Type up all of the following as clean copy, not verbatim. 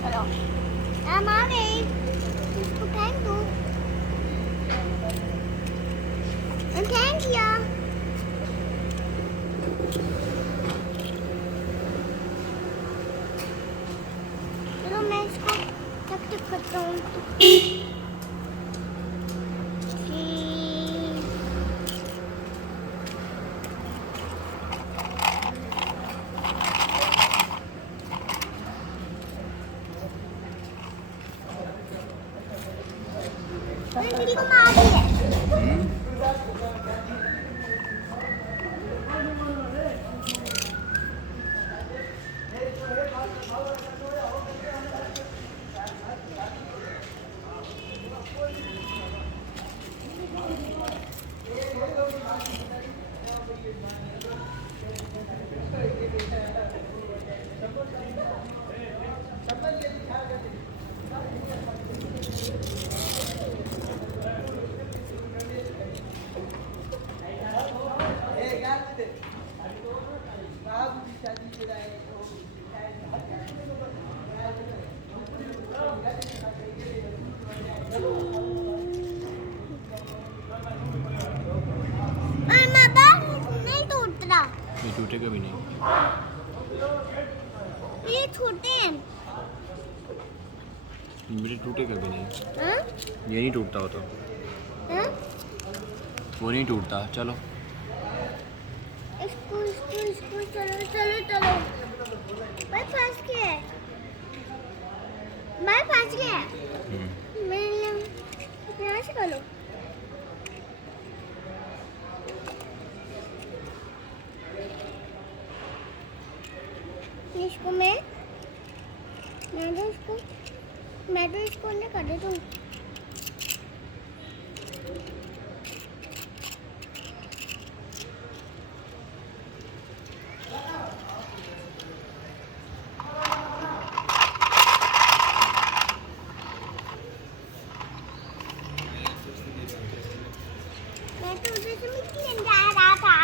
चलो हम आ गए, इसको थैंक दो, थैंक यू। चलो मैं इसको टक करता हूँ। दीदी को मार दी है। ये टूटेगा भी नहीं, ये छोटे हैं, मेरे टूटेगा भी नहीं। ये नहीं टूटता हो तो वो नहीं टूटता। चलो इसको इसको इसको चलो चलो चलो। मैं फंस गया, मैं फंस गया। मैं यहाँ से करो। इसको मैं तो इसको नहीं कर देता हूँ। मैं तो उधर से मिट्टी लेने जा रहा था।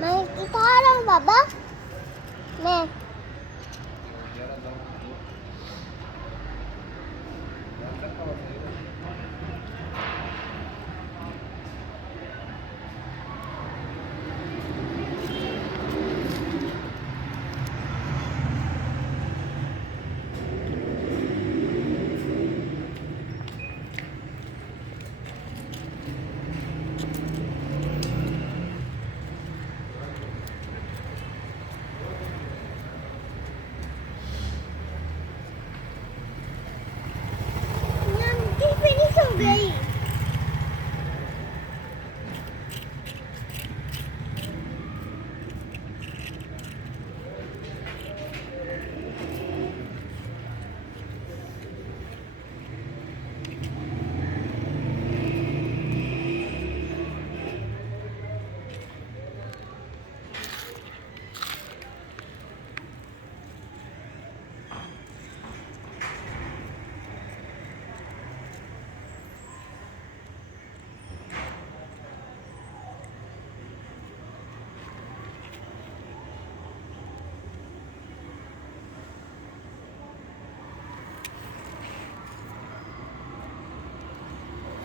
मैं कितना आ रहा हूँ बाबा मैं फिनिश हो गई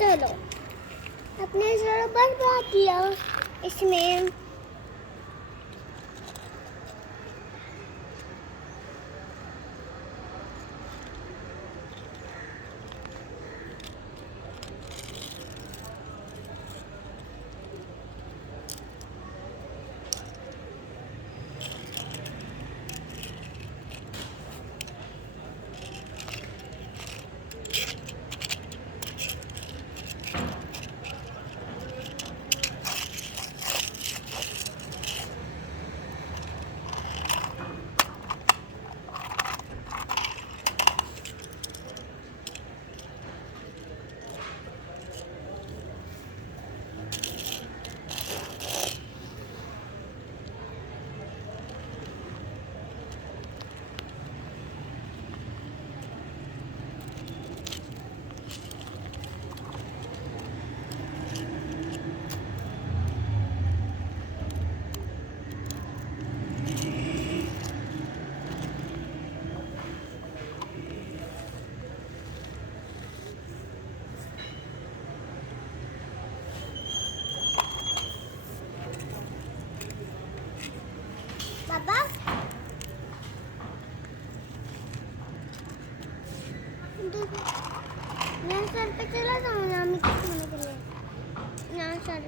चलो अपने जरा बर्बाद किया इसमें बाबा मैं सर पे चला जाऊँ यहाँ मिट्टी खाने के लिए यहाँ सर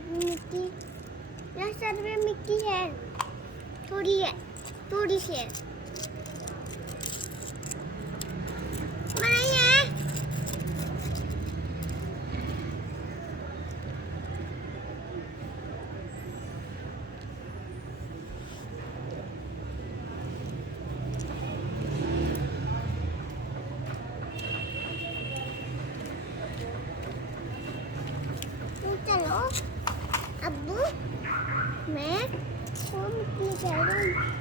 पे मिट्टी है थोड़ी सी है नहीं है चलो अब्बू मैं मिट्टी कह रही हूँ